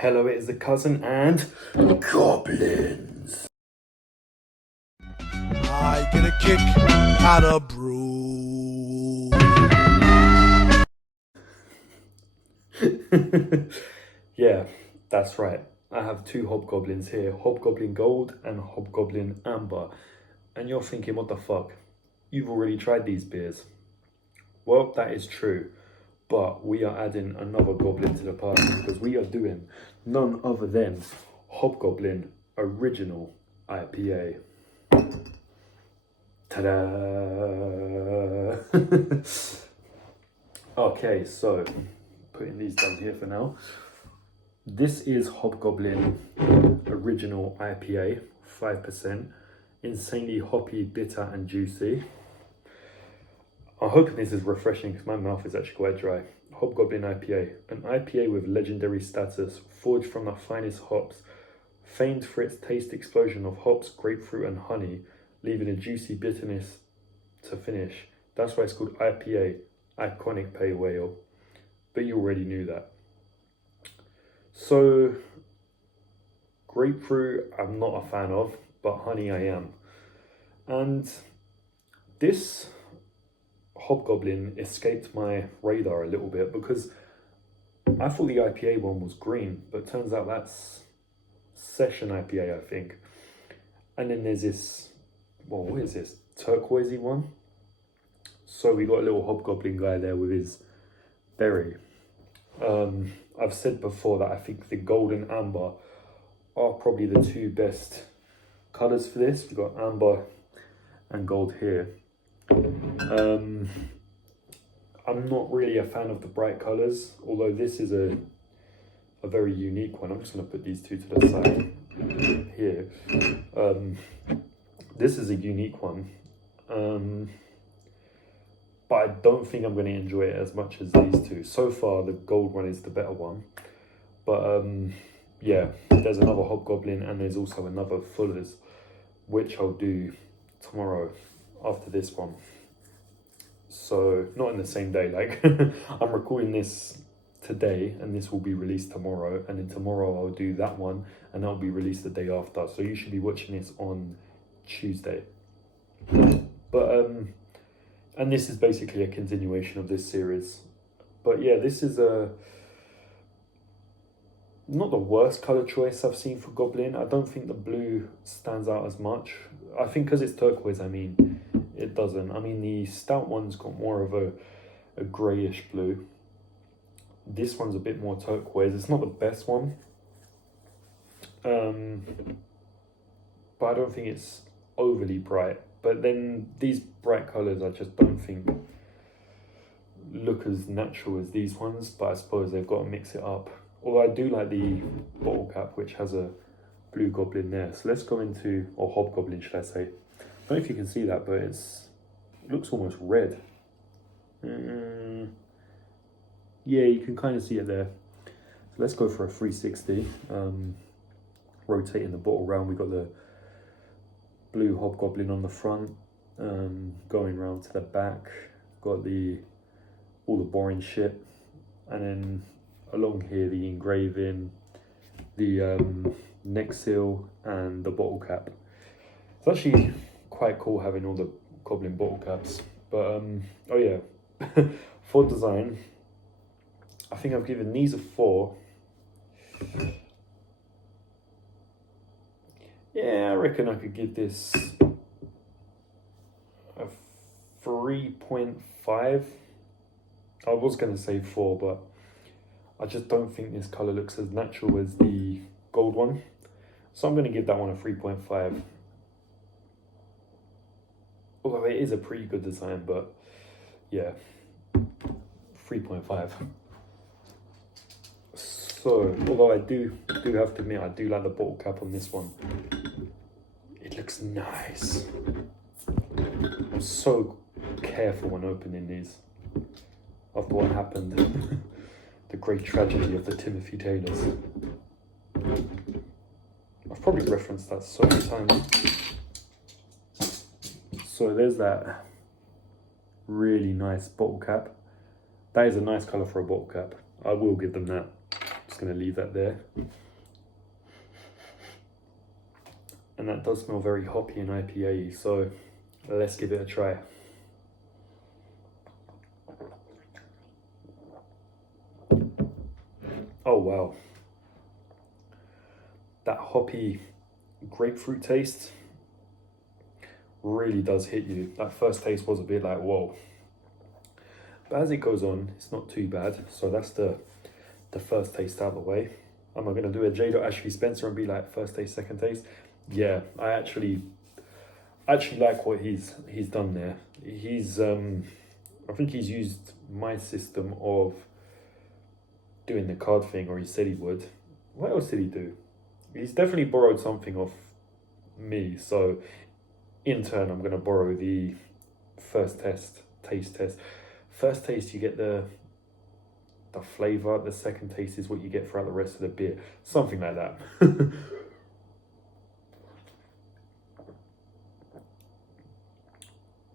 Hello, it is the cousin and goblins. I get a kick out of brew. Yeah, that's right. I have two hobgoblins here, Hobgoblin Gold and Hobgoblin Amber. And you're thinking, what the fuck? You've already tried these beers. Well, that is true. But we are adding another goblin to the party because we are doing none other than Hobgoblin Original IPA. Ta-da! Okay, so putting these down here for now. This is Hobgoblin Original IPA, 5%, insanely hoppy, bitter and juicy. I'm hoping this is refreshing because my mouth is actually quite dry. Hobgoblin IPA, an IPA with legendary status, forged from the finest hops, famed for its taste explosion of hops, grapefruit and honey, leaving a juicy bitterness to finish. That's why it's called IPA, iconic pale ale. But you already knew that. So, grapefruit I'm not a fan of, but honey I am. And this Hobgoblin escaped my radar a little bit because I thought the IPA one was green, but turns out that's Session IPA, I think. And then there's this, well, what is this? Turquoisey one. So we got a little Hobgoblin guy there with his berry. I've said before that I think the gold and amber are probably the two best colours for this. We've got amber and gold here. I'm not really a fan of the bright colours, although this is a very unique one. I'm just going to put these two to the side here. This is a unique one, but I don't think I'm going to enjoy it as much as these two. So far, the gold one is the better one, but yeah, there's another Hobgoblin and there's also another Fuller's, which I'll do tomorrow after this one. So not in the same day, like I'm recording this today and this will be released tomorrow, and then tomorrow I'll do that one and that'll be released the day after. So you should be watching this on Tuesday. But and this is basically a continuation of this series. But yeah, this is not the worst colour choice I've seen for Goblin. I don't think the blue stands out as much. I think because it's turquoise, I mean, it doesn't. I mean, the stout one's got more of a greyish blue. This one's a bit more turquoise. It's not the best one. But I don't think it's overly bright. But then these bright colours I just don't think look as natural as these ones. But I suppose they've got to mix it up. Although I do like the bottle cap, which has a blue goblin there. So let's go into, or hobgoblin should I say. I don't know if you can see that, but it looks almost red. Yeah, you can kind of see it there. So let's go for a 360. Rotating the bottle round, we got the blue hobgoblin on the front, going round to the back, got all the boring shit, and then along here the engraving, the neck seal and the bottle cap. It's actually quite cool having all the goblin bottle caps. But oh yeah, for design, I think I've given these a 4. Yeah, I reckon I could give this a 3.5. I was going to say 4, but I just don't think this colour looks as natural as the gold one. So I'm going to give that one a 3.5. Although it is a pretty good design, but yeah, 3.5. So, although I do have to admit, I do like the bottle cap on this one. It looks nice. I'm so careful when opening these after what happened. The great tragedy of the Timothy Taylors. I've probably referenced that so many times. So there's that really nice bottle cap. That is a nice colour for a bottle cap. I will give them that. It's going to leave that there. And that does smell very hoppy and IPA, so let's give it a try. Oh wow. That hoppy grapefruit taste really does hit you. That first taste was a bit like, whoa. But as it goes on, it's not too bad. So that's the first taste out of the way. Am I going to do a J. Ashley Spencer and be like first taste, second taste? Yeah, I actually like what he's done there. I think he's used my system of doing the card thing, or he said he would. What else did he do? He's definitely borrowed something off me. So in turn, I'm going to borrow the first taste test. First taste, you get the flavour. The second taste is what you get throughout the rest of the beer. Something like that.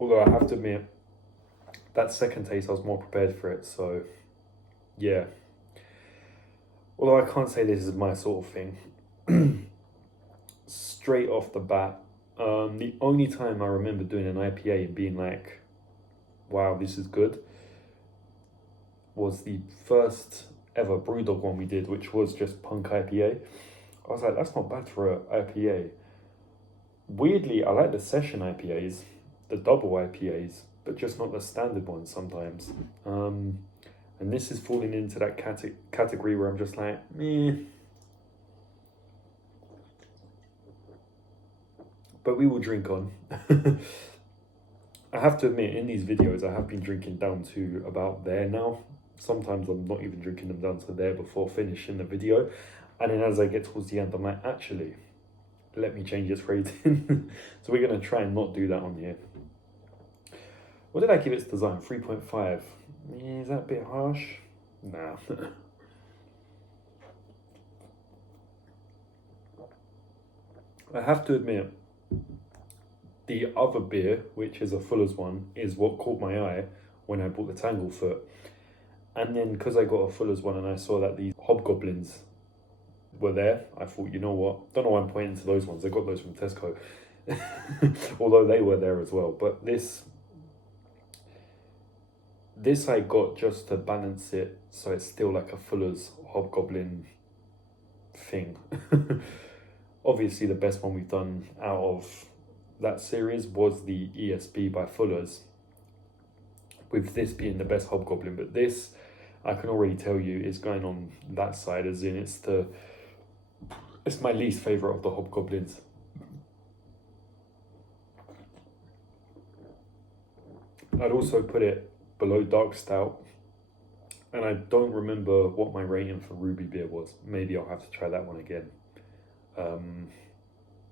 Although I have to admit, that second taste I was more prepared for it, so yeah. Although I can't say this is my sort of thing. Straight off the bat, the only time I remember doing an IPA and being like, wow, this is good, was the first ever Brewdog one we did, which was just Punk IPA. I was like, that's not bad for an IPA. Weirdly, I like the session IPAs, the double IPAs, but just not the standard ones sometimes. And this is falling into that category where I'm just like, meh. But we will drink on. I have to admit, in these videos, I have been drinking down to about there now. Sometimes I'm not even drinking them down to there before finishing the video. And then as I get towards the end, I'm like, actually, let me change its rating. So we're going to try and not do that on here. What did I give its design? 3.5. Is that a bit harsh? Nah. I have to admit, the other beer, which is a Fuller's one, is what caught my eye when I bought the Tanglefoot. And then because I got a Fuller's one and I saw that these Hobgoblins were there, I thought, you know what? Don't know why I'm pointing to those ones. I got those from Tesco. Although they were there as well. But this I got just to balance it so it's still like a Fuller's Hobgoblin thing. Obviously the best one we've done out of that series was the ESB by Fuller's, with this being the best Hobgoblin. But this, I can already tell you, is going on that side, as in it's my least favourite of the Hobgoblins. I'd also put it below Dark Stout, and I don't remember what my rating for Ruby Beer was. Maybe I'll have to try that one again.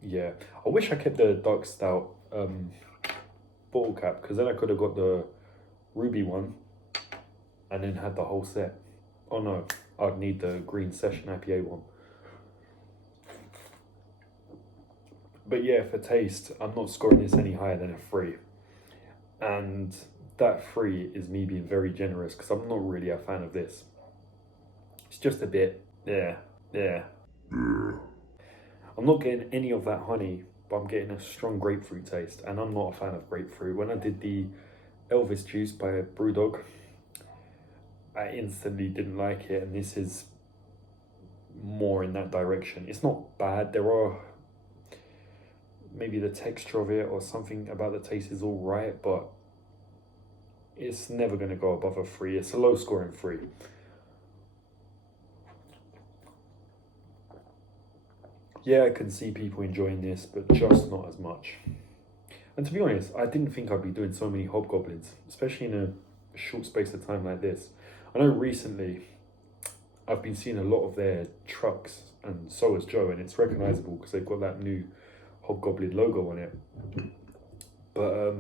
Yeah, I wish I kept the Dark Stout bottle cap, because then I could have got the Ruby one and then had the whole set. Oh no, I'd need the Green Session IPA one. But yeah, for taste, I'm not scoring this any higher than a 3. And that 3 is me being very generous, because I'm not really a fan of this. It's just a bit, yeah. I'm not getting any of that honey, but I'm getting a strong grapefruit taste, and I'm not a fan of grapefruit. When I did the Elvis juice by Brewdog, I instantly didn't like it, and this is more in that direction. It's not bad. There are maybe the texture of it or something about the taste is all right, but it's never going to go above a 3. It's a low scoring 3. Yeah, I can see people enjoying this, but just not as much. And to be honest, I didn't think I'd be doing so many Hobgoblins, especially in a short space of time like this. I know recently I've been seeing a lot of their trucks, and so has Joe, and it's recognisable because they've got that new Hobgoblin logo on it. But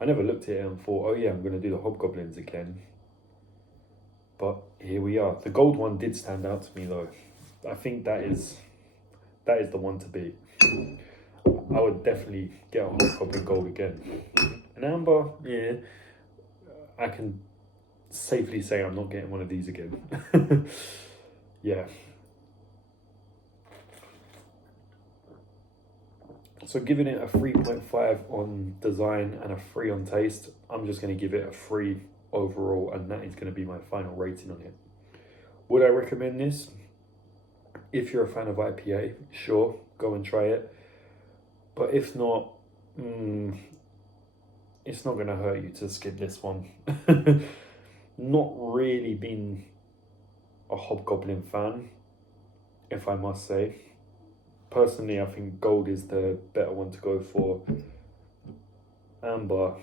I never looked at it and thought, oh yeah, I'm going to do the Hobgoblins again. But here we are. The gold one did stand out to me though. I think that is the one to beat. I would definitely get a Hobgoblin gold again. An amber, yeah, I can safely say I'm not getting one of these again. yeah. So giving it a 3.5 on design and a 3 on taste, I'm just going to give it a 3 overall, and that is going to be my final rating on it. Would I recommend this? If you're a fan of IPA, sure, go and try it. But if not, it's not going to hurt you to skip this one. Not really been a Hobgoblin fan, if I must say. Personally, I think gold is the better one to go for. Amber,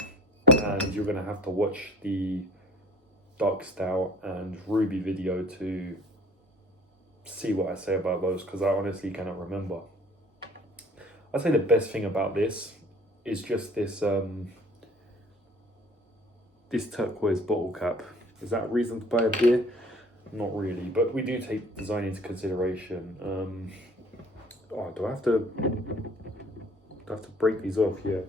and you're going to have to watch the dark stout and ruby video to see what I say about those, because I honestly cannot remember. I'd say the best thing about this is just this this turquoise bottle cap. Is that a reason to buy a beer? Not really, but we do take design into consideration. Oh, do I have to break these off? Yeah.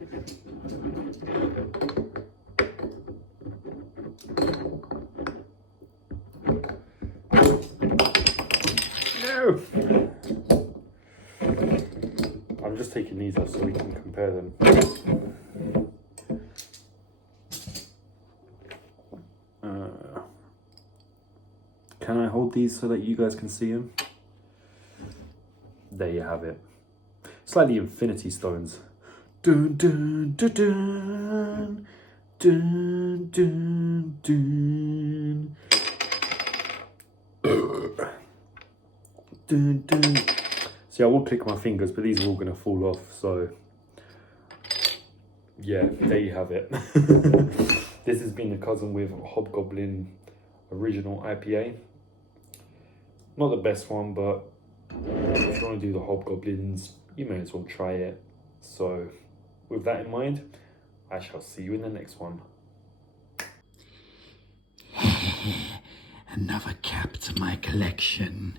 No! I'm just taking these off so we can compare them. Can I hold these so that you guys can see them? There you have it. It's like the Infinity Stones. Dun dun dun dun dun dun dun. Dun, dun. See, I will click my fingers, but these are all going to fall off, so yeah, there you have it. This has been the Cousin with Hobgoblin Original IPA. Not the best one, but if you want to do the Hobgoblins, you may as well try it. So with that in mind, I shall see you in the next one. Another cap to my collection.